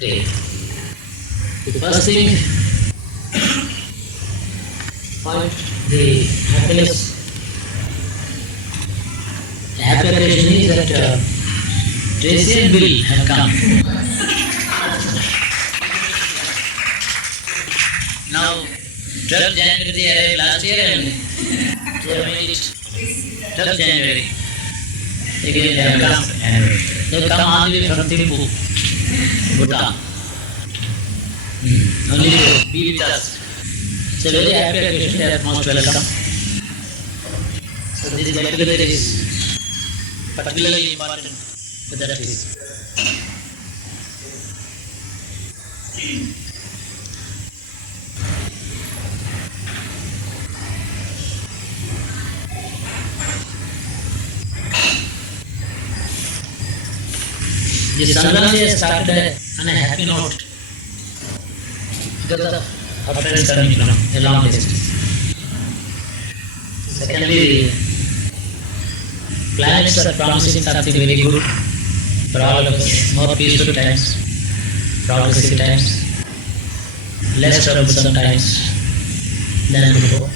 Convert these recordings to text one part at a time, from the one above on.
day. The first thing, point the happiness. The happy occasion is that Tracy and Bill have come. Now, 12th January they arrived last year and they have made it 12th January. Again they have come. They have come all the way from Thimphu, Bhutan. Only to be with us. It's a very happy occasion, they are most welcome. So this get together is particularly important for that reason. The Sangam started on a happy note because of our friends coming from a long distance. Secondly, the planets are promising something very good for all of us, more peaceful times, progressive times, less troublesome times than before.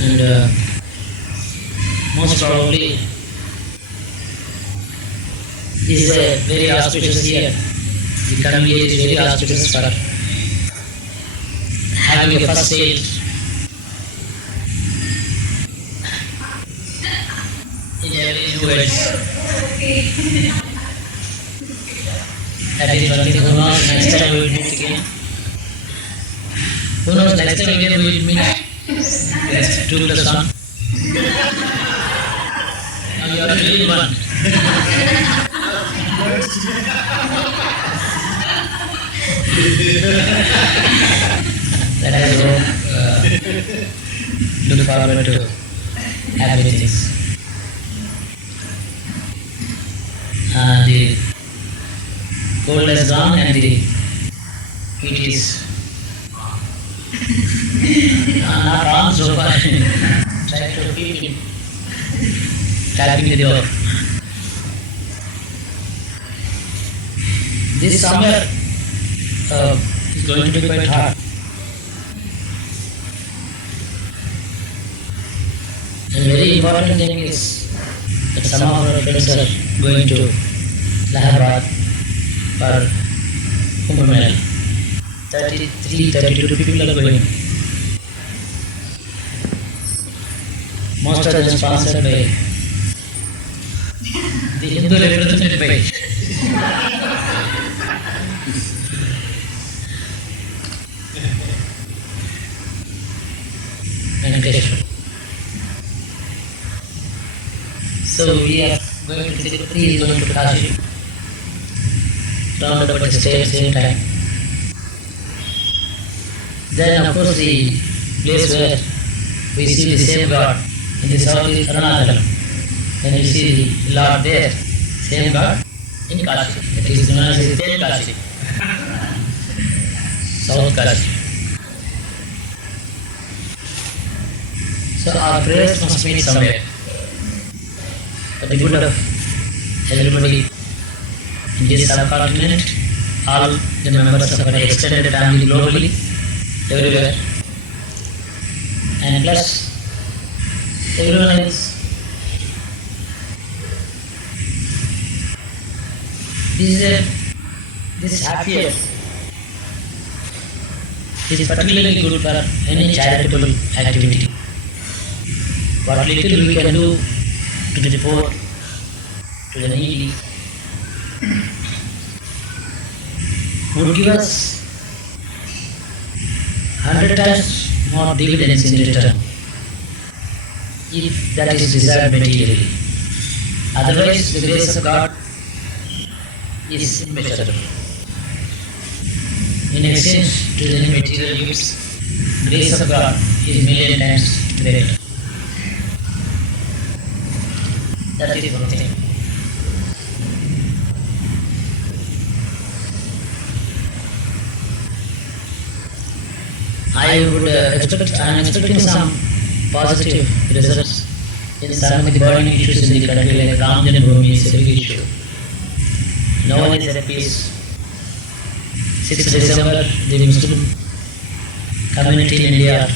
And most probably, this is a very auspicious year. The coming year is very auspicious for having a first sale in every new words. That is one thing. Who knows next time we will meet again? Who knows next time again we will meet? Yes, 2 plus 1. Now you are doing one. That I look forward to happy things. The cold has gone and the heat is not on so far. Try to keep him tapping the door. This summer is going to be quite hard. And very important thing is that some of our friends are going to Allahabad for Kumbh Mela. 32 people are going. Most of them sponsored by the Hindu represented by Venkateshwar. So we are going to Tirupati, he is going to Kashi, round about the same time. Then of course the place where we see the same God in the south is Arunachalam. Then we see the Lord there, same God in Kashi. That is known as the same Kashi, South Kashi. So our prayers must meet somewhere. For the good of everybody in this subcontinent, all the members of our extended family globally, everywhere, and plus everyone else. This happy year is particularly good for any charitable activity. What little we can do to the poor, to the needy, would give us 100 times more dividends in return, if that is desired materially. Otherwise, the grace of God is immeasurable. In exchange to any material gifts, grace of God is million times greater. That is one thing. I am expecting some positive results in some of the burning issues in the country, like Ram Janmabhoomi is a big issue. No one is at peace. 6th December, the Muslim community in India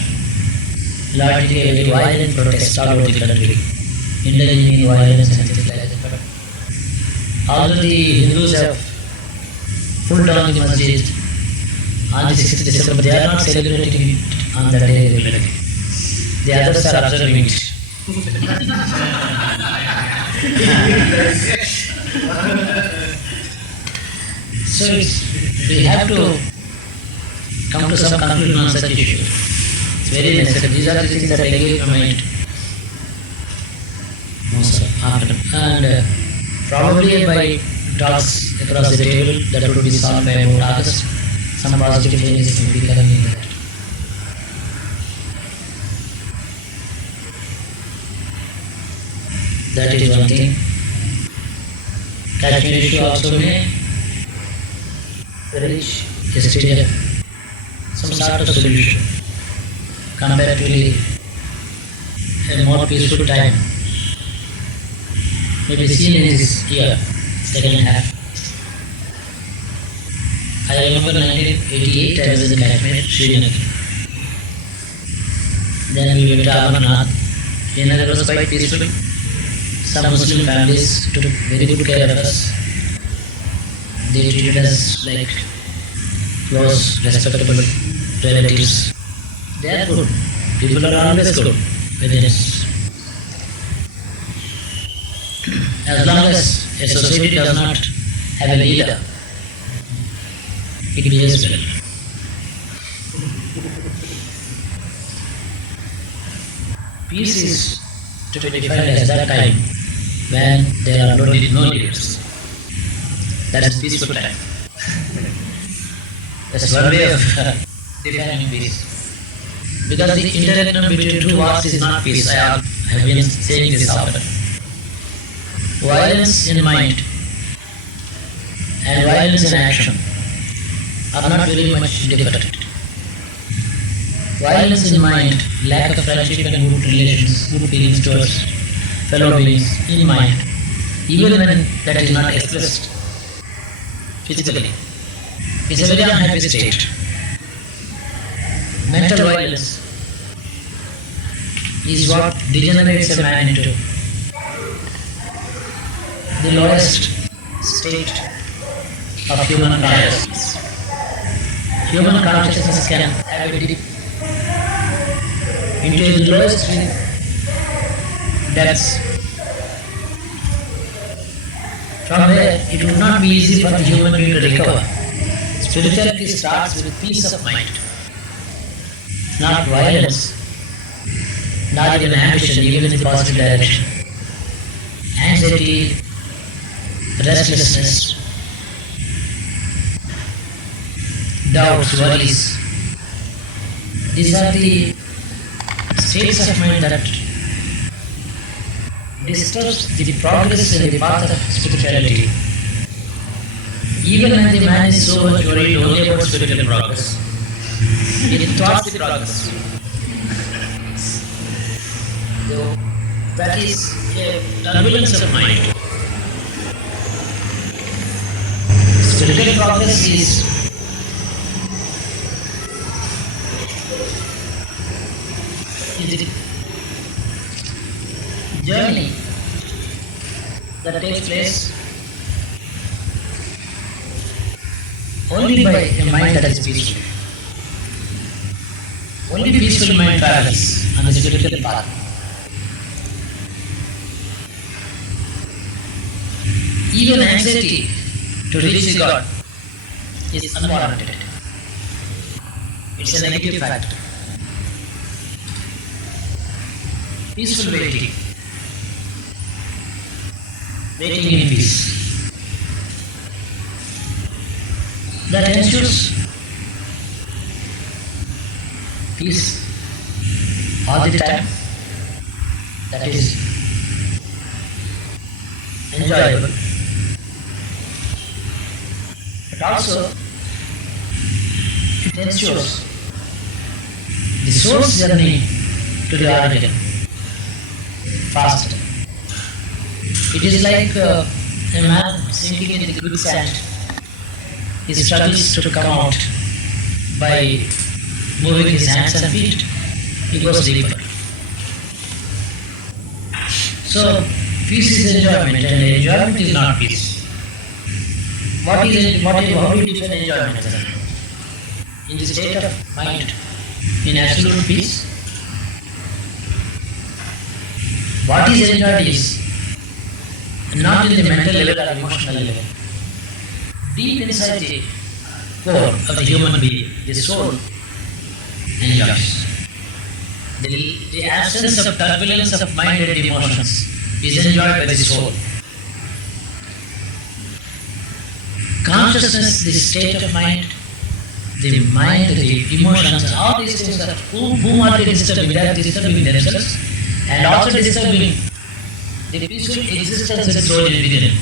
lodged a very violent protest all over the country, indulging in violence and things like that. Although the Hindus have pulled down the masjid on the 6th December, they are not celebrating it on that day regularly. The others are observing it. So we have to come to some conclusion on such issue. It's very necessary. These are the things that I gave my mind most often. And probably by talks across the table that would be solved by about August, some positive changes will be coming in that. That is one thing. Kashmir issue also may reach a stage of some sort of solution comparatively a more peaceful time. Maybe seen in this year, second half. I remember 1988 I was in Kashmir, Srinagar. Then we went to Amarnath. Srinagar was quite peaceful. Some Muslim families took very good care of us. They treated us like close, respectable relatives. They are good. People are always good within us. As long as a society does not have a leader, it behaves well. Peace is to be defined as that time when there are no leaders. That is peaceful time. That's one way of defining peace. Because the interaction between two wars is not peace. I have been saying this often. Violence in mind and violence in action are not very much different. Violence in mind, lack of friendship and good relations, good feelings towards fellow beings in mind, even when that is not expressed physically, is a very unhappy state. Mental violence is what degenerates a man into the lowest state of human consciousness. Human consciousness can have a dip into the lowest depths. From there, it would not be easy for the human being to recover. Spirituality starts with peace of mind, not violence, not even ambition, even in the positive direction. Anxiety, restlessness, doubts, worries. These are the states of mind that disturbs the progress in the path of spirituality. Even when the man is so much worried only about spiritual progress, it thwarts the progress. So, that is a turbulence of mind. Spiritual progress is the journey that takes place only by a mind that is peaceful. Only peaceful mind travels on the spiritual path. Even anxiety to reach the God is unwarranted. It's a negative factor. Peaceful waiting. Waiting in peace. That ensures peace all the time. That is enjoyable. But also it ensures the soul's journey to the origin faster. It is like a man sinking in the quicksand he struggles to come out by moving his hands and feet. He goes deeper. So, peace is enjoyment, and enjoyment is not peace. How do you define enjoyment? In the state of mind, in absolute peace. What is enjoyed is not in the mental level or emotional level. Deep inside the core of the human being, the soul enjoys. The absence of turbulence of mind and emotions is enjoyed by the soul. Consciousness, the state of mind, the emotions, all these things are whom are they disturbing? They are disturbing themselves and also disturbing the peaceful existence of the soul within.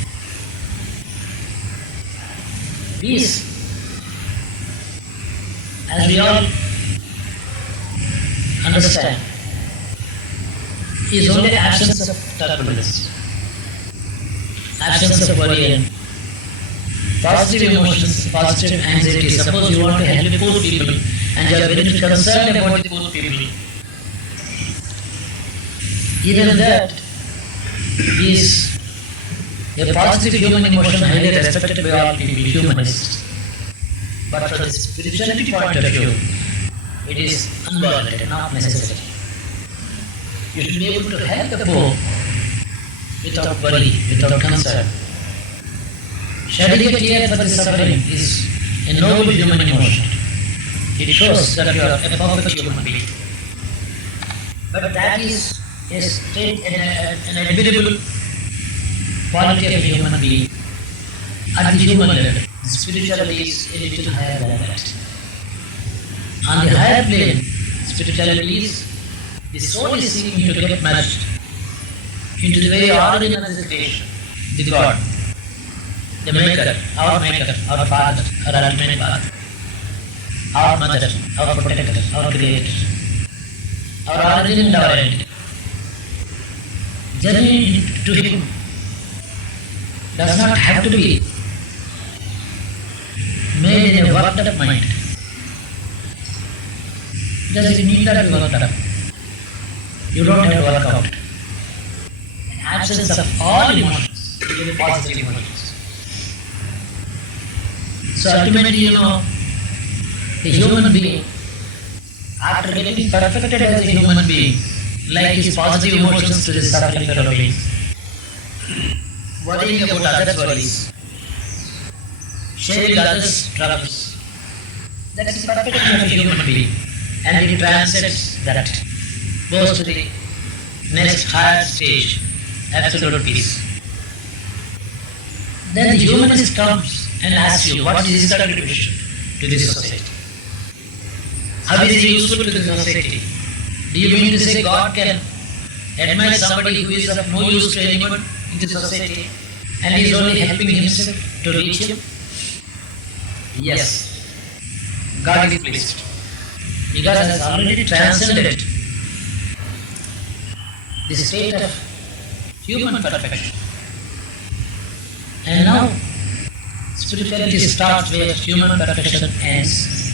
Peace, as we all understand, is only absence of turbulence, absence of worry and positive emotions, positive anxiety. Suppose you want to help the poor people and you are very concerned about the poor people. Even that is a positive human emotion highly respected by all people, humanists. But from the spirituality point of view, it is unwarranted, not necessary. You should be able to help the poor without worry, without concern. Shedding a tear for the suffering is a noble human emotion. It shows that you are a perfect human being. But that is a state, an admirable quality of a human being. At the human level, spirituality is a little higher than that. On the higher plane, spirituality is the soul is seeking to get merged into the very origin of this creation, the God, the Maker, our Father, our ultimate Father, our Mother, our Protector, our Creator, our origin and our end. Journey to Him does not have to be made in a worked up mind. Does it need that to be worked up? You don't have to work out. In absence of all emotions, it will be positive emotions. So ultimately, the human being, after getting perfected as a human being, like his positive emotions to the suffering fellow beings, worrying about others' worries, sharing others' troubles, that is the perfection of a human being, and it transcends that, goes to the next higher stage, absolute peace. Then the humanist comes and asks you, what is his contribution to this society? How is he useful to the society? Do you mean to say God can admire somebody who is of no use to anyone in the society and he is only helping himself to reach him? Yes, God is pleased because he has already transcended the state of human perfection. And now, spirituality starts where human perfection ends.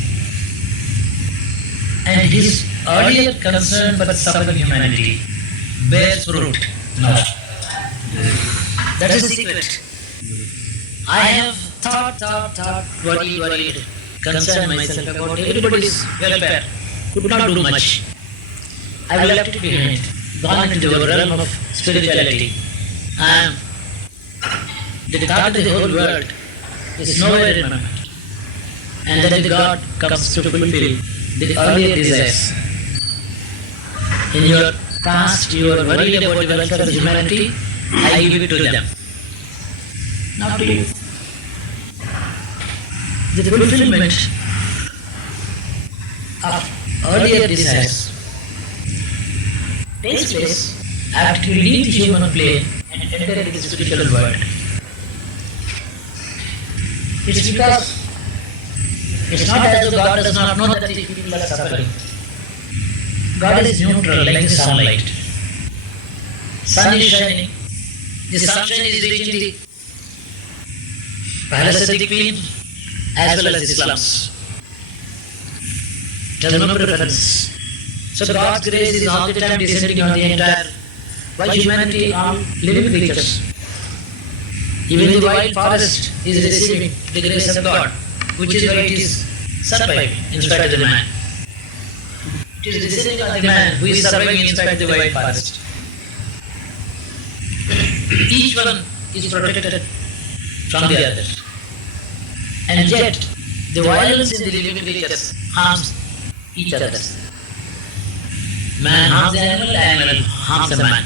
And his earlier concern for the suffering humanity bears fruit now. That is the secret. I have thought, worried, concerned myself about everybody's welfare. Could not do much. I have left it behind, gone into the realm of spirituality. The thought of the whole world is nowhere in my mind. And then the God comes to fulfill the earlier desires. In your past, you were worried about the welfare of humanity. I give it to them. Now to you. The fulfillment of earlier desires takes place after you leave the human plane and enter into the spiritual world. It's because it's not as though God does not know that the people are suffering. God is neutral, like the sunlight. Sun is shining. The sunshine is reaching the palace of the queen, as well as the slums. It has no preference. So God's grace is all the time descending on the entire humanity, all living creatures. Even the wild forest is receiving the grace of God, which is why it is surviving in spite of the man. It is descending on the man who is surviving in spite of the wild forest. Each one is protected from the other. And yet, the violence in the living creatures harms each other. Man harms the animal, animal harms the man.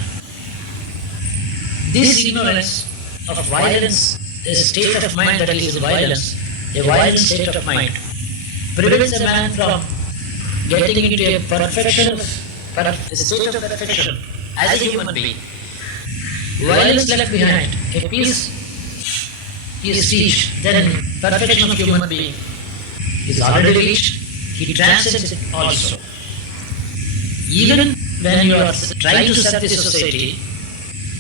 This ignorance of violence, a state of mind that is violence, a violent state of mind, prevents a man from getting into a perfection, a state of perfection as a human being. Violence left behind, a peace is reached, then perfection of human being is already reached, he transcends it also. Even when you are trying to serve the society,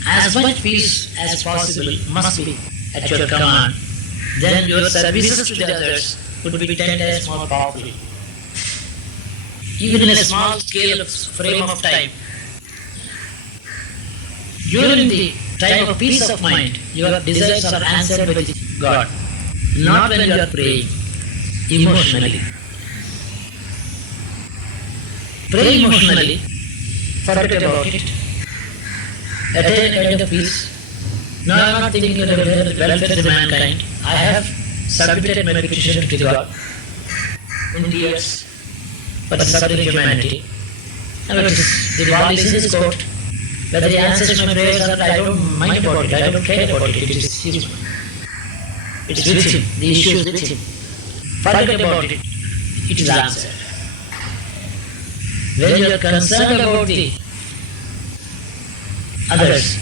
as much peace as possible must be at your command, then your services to the others would be 10 times more powerful. Even in a small scale of frame of time, during the time of peace of mind, your desires are answered by God, not when you are praying emotionally. Pray emotionally, forget about it, attain a kind of peace. No, I am not thinking of the welfare of the mankind. I have submitted my petition to God in tears for the suffering humanity. Now the body is in his court. Whether he answers my prayers or not, I don't mind about it, I don't care about it, it is his. It's with him, the issue is with him. Forget about it, it is answered. When you are concerned about the others,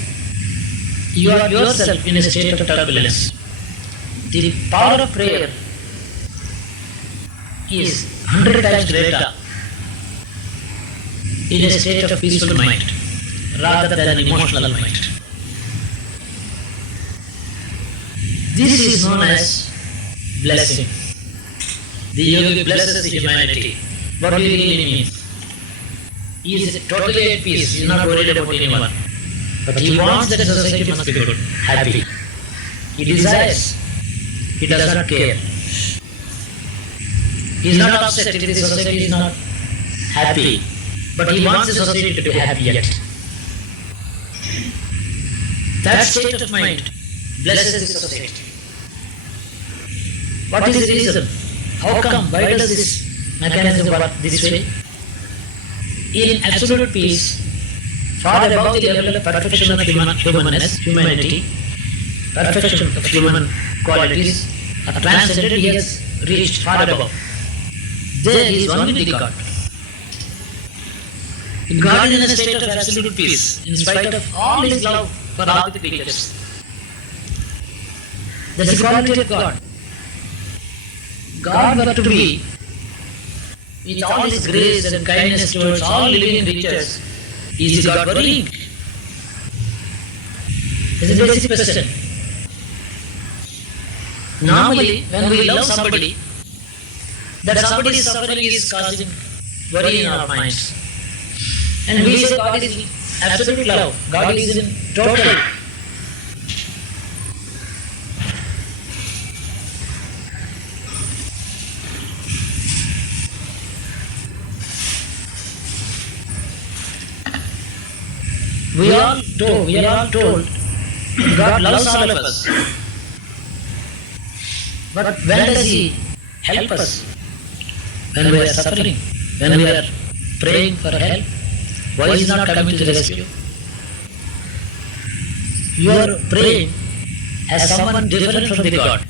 you are yourself in a state of turbulence. The power of prayer is 100 times greater in a state of peaceful mind rather than an emotional mind. This is known as blessing. The yogi blesses the humanity. What do you really mean? He is totally at peace, he is not worried about anyone. But he wants that society must be good, happy. He desires, he does not care. He is not upset if the society is not happy, but he wants the society to be happy yet. That state of mind blesses the society. What is the reason? How come? Why does this mechanism work this way? In absolute peace, far above the level of perfection of humanity, perfection of human qualities are transcended, he has reached far above. There he is one with the God. God is in a state of absolute peace, in spite of all his love for all the creatures. That is the quality of God. God were to be, with all his grace and kindness towards all living creatures, is God worrying? This is a basic question. Normally, when we love somebody, that somebody's suffering is causing worry in our minds. And we say God is absolute love. God is in total. We are all told God loves all of us. But when does He help us? When we are suffering, when we are praying for help, why is He not coming to the rescue? You are praying as someone different from the God.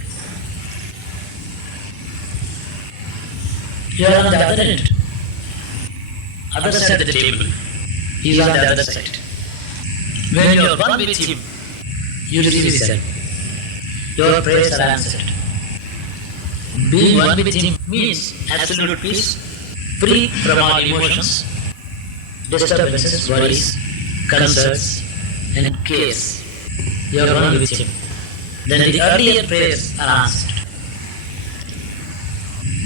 You are on the other end, other side of the table. He is on the other side. When you are one with Him, you receive His help. Your prayers are answered. Being one with Him means absolute peace, free from all emotions, disturbances, worries, concerns, and cares. You are one with Him. Then the earlier prayers are answered.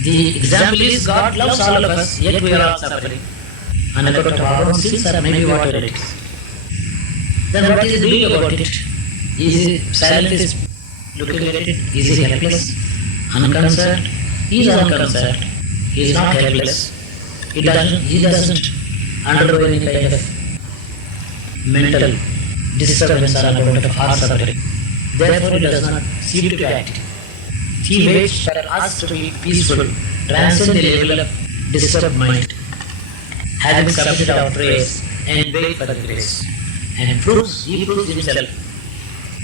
The example is God loves all of us, yet we are all suffering. On account of our own sins or maybe whatever it is. Then what is he doing about it? Is he silent, is looking at it? Is he helpless? Unconcerned? He is unconcerned. He is not helpless. He doesn't undergo any kind of mental disturbance or account of our suffering. Therefore he does not seem to act. He waits for us to be peaceful, transcend the level of disturbed mind, having submitted our prayers and wait for the grace. And he proves himself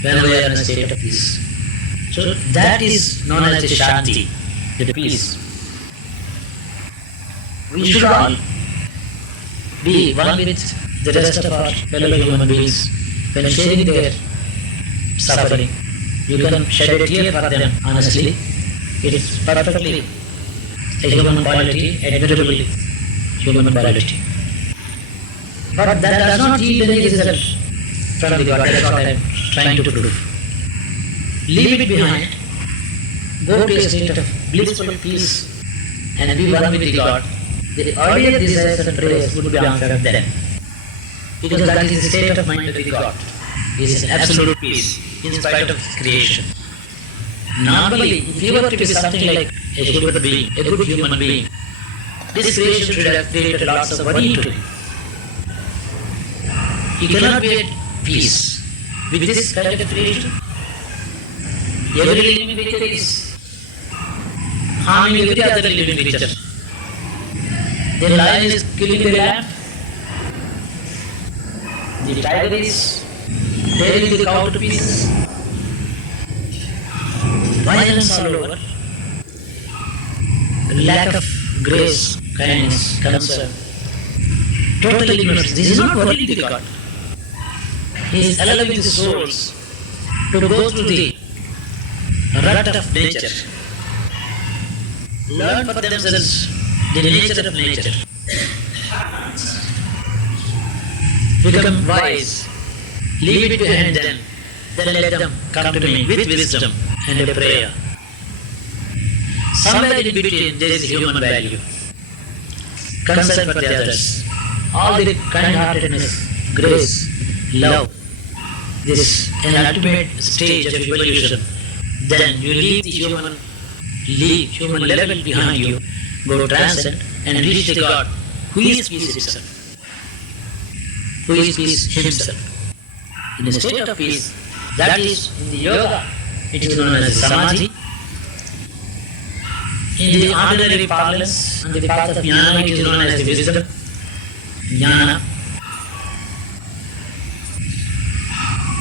when we are in a state of peace. So that is known as the Shanti, the peace. We should all be one with the rest of our fellow human beings when sharing their suffering. You can shed a tear for them honestly. It is perfectly a human quality, admirably human quality. But that does not yield any result from the God. That is what I am trying to prove. Leave it behind. Go to a state of blissful peace and be one with the God. The earlier desires and prayers would be answered then. Because that is the state of mind of the God. He is in absolute peace in spite of creation. Normally, if he were to be something like a human being, a good human being, this creation should have created lots of worry to him. He cannot be at peace with this kind of creation. Every living creature is harming every other living creature. The lion is killing the lamb. The tiger is tearing the cow to pieces. Violence all over. Lack of grace, kindness, concern. Total ignorance. This is not worthy to God. He is allowing the souls to go through the rut of nature. Learn for themselves the nature of nature. Become wise. Leave it behind them. Then let them come to me with wisdom and a prayer. Somewhere in between there is human value. Concern for the others. All the kind-heartedness, grace, love. This is an ultimate stage of evolution. Then you leave the human level behind you, go transcend and reach the God who is peace himself. Who is peace himself. In the state of peace, that is in the yoga, it is known as samadhi. In the ordinary parlance, on the path of jnana, it is known as the wisdom, jnana.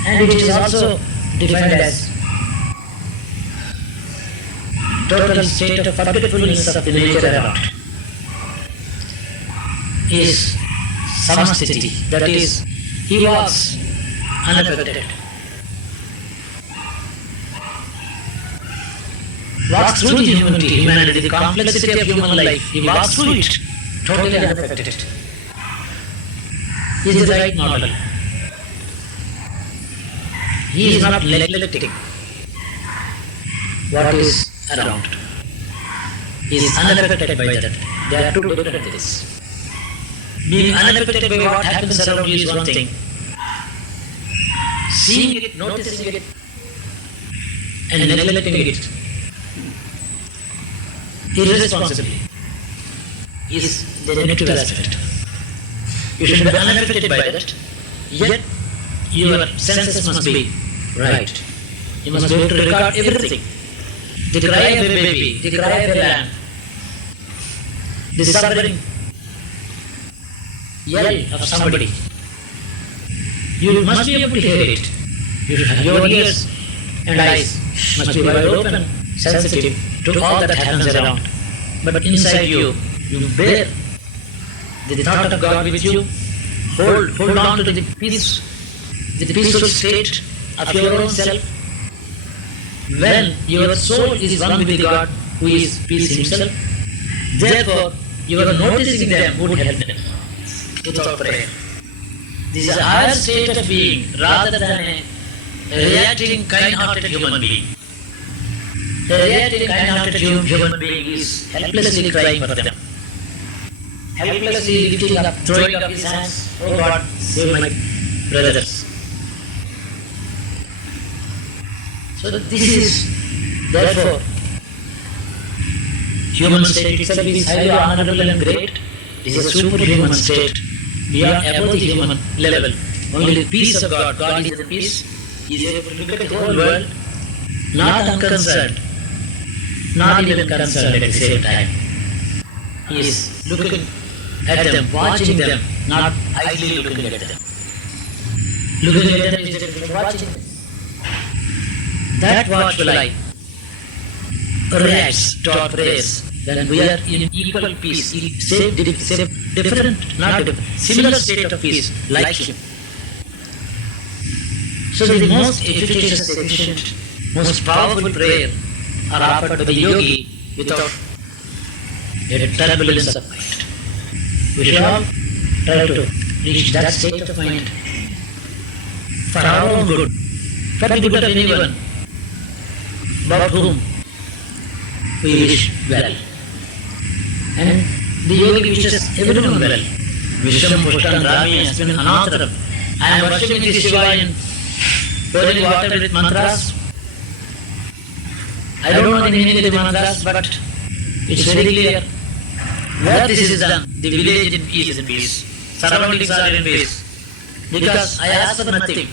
And it is also defined as total state of forgetfulness of the nature around. Is samasthiti, that is, he walks unaffected. Walks through the humanity, the complexity of human life. He walks through it, totally unaffected. He is the right model. He is not neglecting what is around. He is unaffected by that. They are two different things. Being unaffected by what happens around you is one thing. Seeing it, noticing it, and neglecting it irresponsibly is the negative aspect. You should be unaffected by that, yet your senses must be right. You must be able to regard everything. The cry of a baby, the cry of a lamb, the suffering yell of somebody. You must be able to hear it. Your ears and eyes must be wide open, sensitive to all that happens around. But inside you, you bear the thought of God with you. Hold on to the peace, the peaceful state of your own self. When your soul is one with the God who is peace himself, therefore your noticing them would help them without prayer. This is a higher state of being rather than a reacting, kind-hearted human being. The reacting kind-hearted human being is helplessly crying for them. Helplessly lifting up, throwing up his hands, oh God, save my brothers. So this is, therefore, human state itself is highly honorable and great. This is a superhuman state. We are above the human level. Only the peace of God. God is the peace. He is able to look at the whole world, not unconcerned, not even concerned at the same time. He is looking at them, watching them, not idly looking at them. Looking at them is different from watching them. That watchful eye reacts to our prayers. Then we are in equal peace, different, not different, similar state of peace, like him. So the most efficacious, efficient, most powerful prayer are offered to the yogi without a turbulence of mind. We should all try to reach that state of mind for our own good, for the good of anyone about whom we wish well. And the yogi wishes everyone well. Visham Pushtan Rami has been Anantaram. I am worshipping the Shiva and pouring water with mantras. I don't know the meaning of the mantras, but it's very clear. Where this is done, the village in peace is in peace. Surroundings are in peace. Because I ask for nothing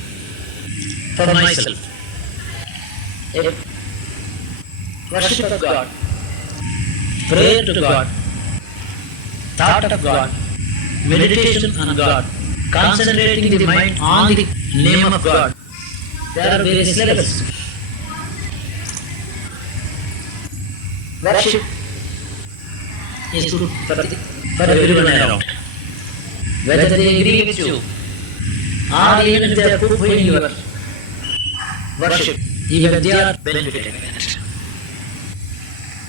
for myself. A worship of God, prayer to God, thought of God, meditation on God, concentrating the mind on the name of God. There are various levels. Worship is good for everyone around. Whether they agree with you or even if they are poo-pooing your worship, even they are benefiting from it.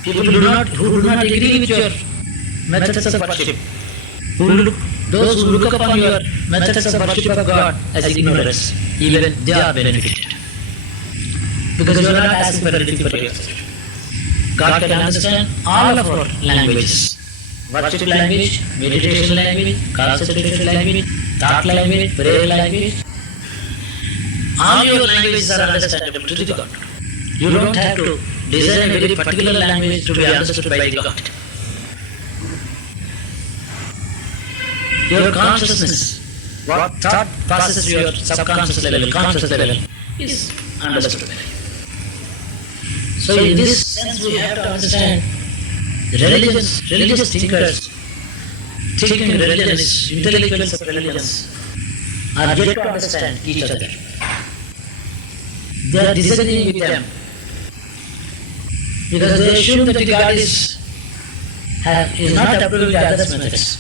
People who do not agree with your methods of worship, those who look upon your methods of worship of God as ignorance, even they are benefited. Because you are not asking for anything for yourself. God can understand all of our languages. Worship language, meditation language, concentration language, thought language, prayer language. All your languages are understandable to the God. You don't have to design a very particular language to be understood by the God. Your consciousness, what thought passes through your subconscious level, conscious level, is understood by you. So in this sense we have to understand the religious thinkers thinking religions, intellectuals of religions are yet to understand each other. They are disagreeing with them because they assume that the God is not approving the others' methods.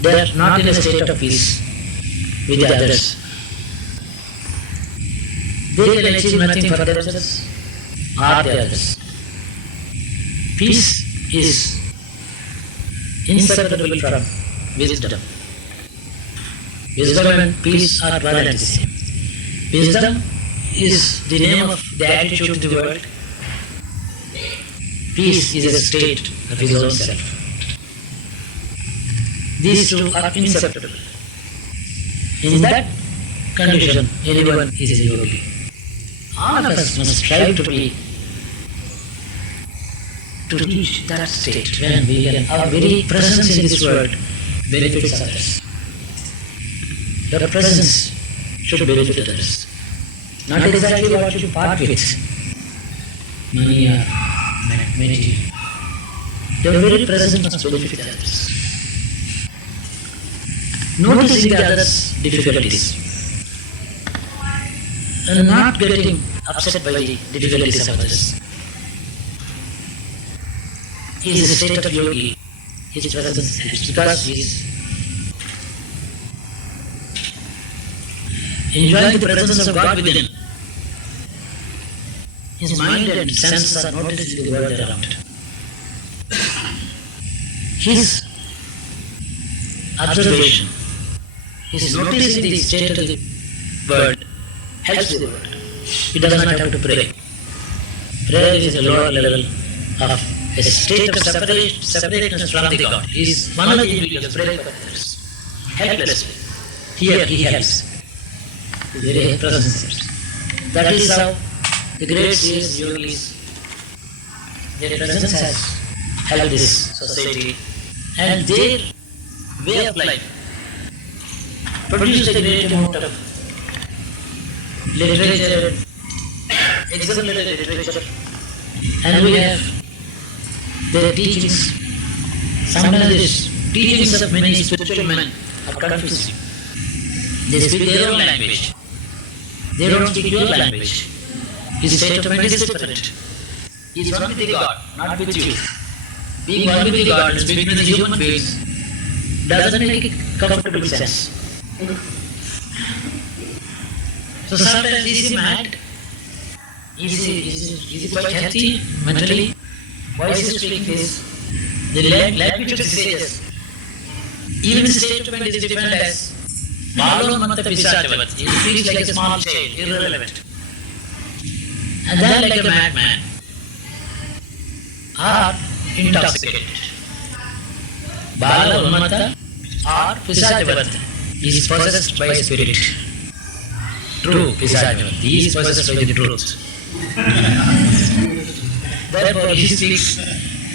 They are not in a state of peace with the others. They can achieve nothing for themselves or the others. Peace is inseparable from wisdom. Wisdom and peace are one and the same. Wisdom is the name of the attitude to the world. Peace is a state of his own self. These two are inseparable. In that condition, anyone is a yogi. All of us must strive to reach that state when our very presence in this world benefits others. Your presence should benefit others. Not exactly what you part with, money or material. Your very presence must benefit others. Noticing the others' difficulties and not getting upset by the difficulties of others is a state of yogi. His presence is because he is enjoying the presence of God within. His mind and senses are noticing the world around. His observation, his noticing the state of the world helps the world. He does not have to pray. Prayer is a lower level of a state of separateness from the God. He is one of the individuals praying for others, helplessly. Here he helps. Very presence. That is how the great seers, yogis, their presence has helped this society, and their way of life produced a great amount of literature, exemplary literature, and we have their teachings. Sometimes the teachings of many spiritual men are confusing. They speak their own language. They don't speak your language. His state of mind is different. He is one with the God, not with you. Being one with the God and speaking with the human beings doesn't make comfortable sense. So sometimes is he mad? Is he quite healthy mentally? Why is he speaking this? The language of the sages, even the state of mind is defined as Balon Mata Pisachavat. It speaks like a small child, irrelevant. And then like a madman, or intoxicated. Bala Unmata or Pisachavat is possessed by a spirit. True Pisachavat, he is possessed by the truth. Therefore he speaks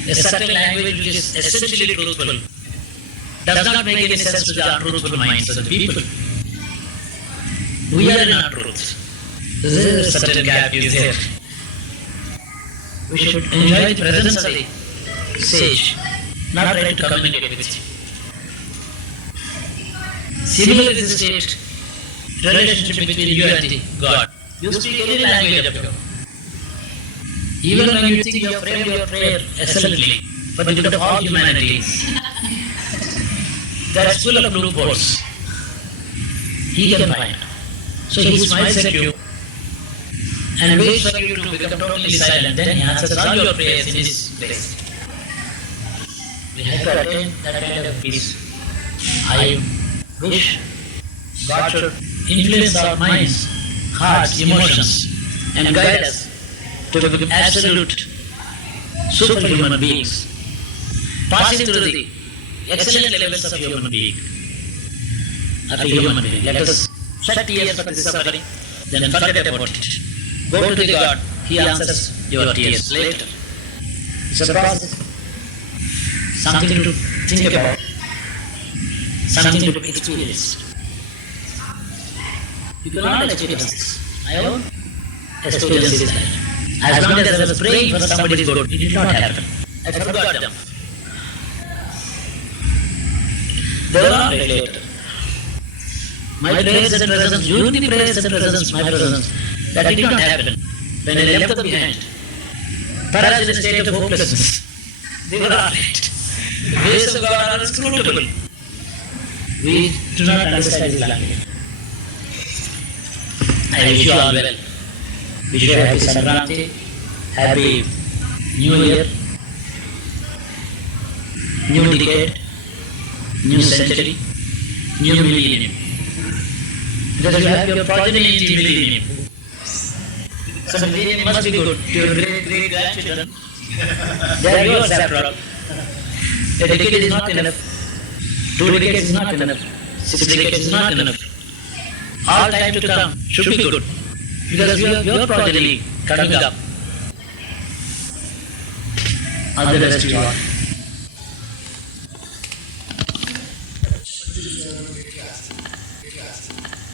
a certain language which is essentially truthful. Does not make any sense to the untruthful minds of the people. We are in our truth. There is a certain gap is there. We should enjoy the presence of the sage, not try to communicate with him. Similar is the state relationship between you and the God. You speak any language of God. Even when you think you have framed your prayer excellently for the good of all humanity, that's full of loopholes. He can find. So he smiles at you and waits for you to become totally silent. Then he answers all your prayers in his place. We have to attain that kind of peace. I wish God should influence our minds, hearts, emotions, and guide us to become absolute superhuman beings, passing through the excellent levels of human being. Let us shed tears for this suffering, then forget about it. Go to the God, He answers your tears later. It's a process, something to think about, something to experience. You cannot experience this. I own experience this life. As long as I was praying for somebody's good, it did not happen. I forgot them. They were not related. My prayers and presence, unity prayers and presence, my presence, that did not happen. When I left them behind, perhaps in a state of hopelessness, they were all right. The ways of God are inscrutable. We do not understand His language. I wish you all well. Wish you a happy Sankranti, happy New Year, new decade, new century, new millennium. Because you have your progeny in the millennium. So the millennium must be good to your great grandchildren. They are yours after all. A decade is not enough. 2 decades is not enough. 6 decades is not enough. All time to come should be good. Because you have your progeny coming up. All the best to you all.